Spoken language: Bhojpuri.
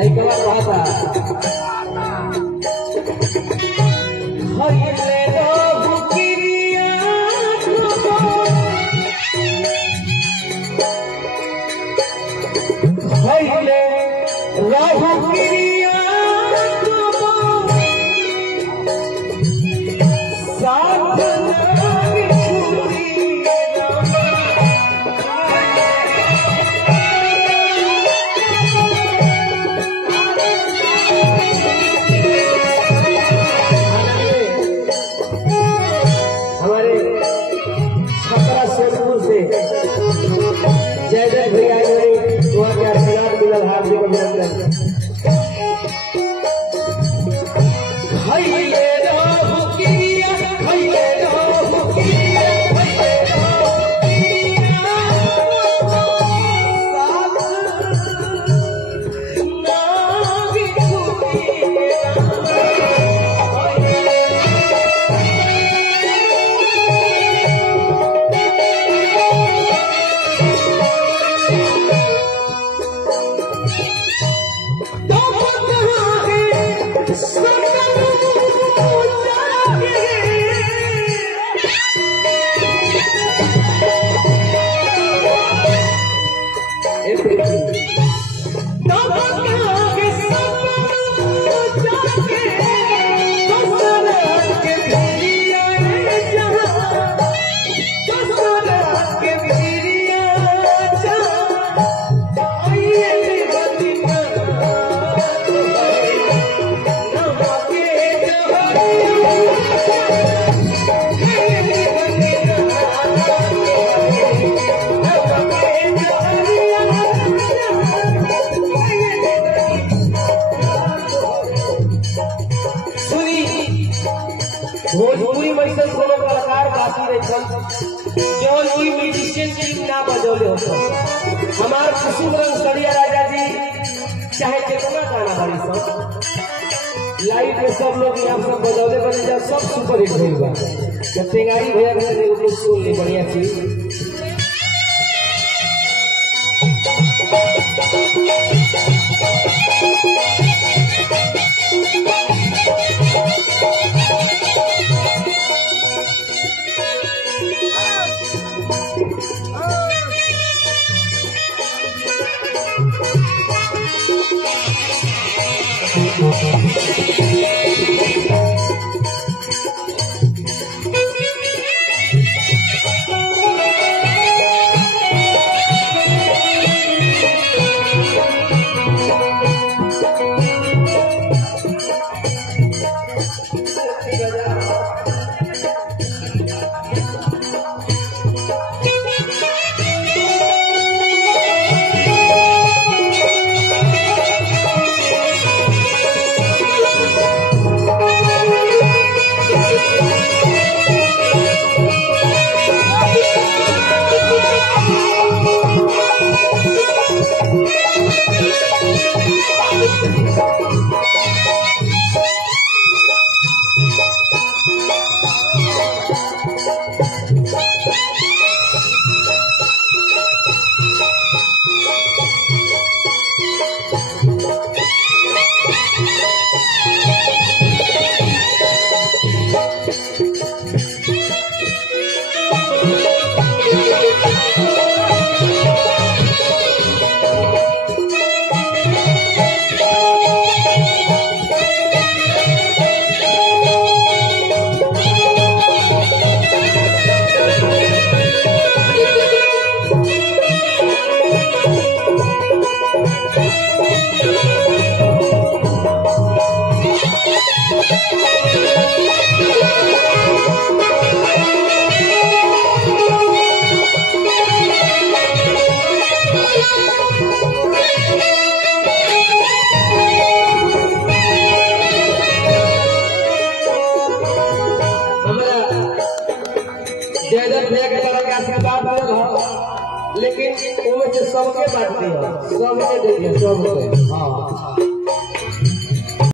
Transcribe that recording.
लइकवा कहता हइले रहु किरिया हइले रहु किरिया साथ नामी छुरी हमारे छपरा सोनपुर से जय जय भैया वहाँ के आशीर्वाद मिला हार्दिक अभिनंदन। हइले रहु किरिया हइले रहु किरिया हइले रहु किरिया साथ नामी छुरी भोजपुरी में ऐसा कोनो कलाकार बाकी रहे जो कोई म्यूजिशियन की ना बजौले होता हमार कुसुम रंग सड़िया राजा जी चाहे कितना गाना बारी सब लाइव में सब लोग यहाँ सब बजौले बने जा सब सुपर हिट हुई बा जब टेंगारी भैया के सुन ली बढ़िया चीज लेकिन सबके बात नहीं सबके देखिए सबके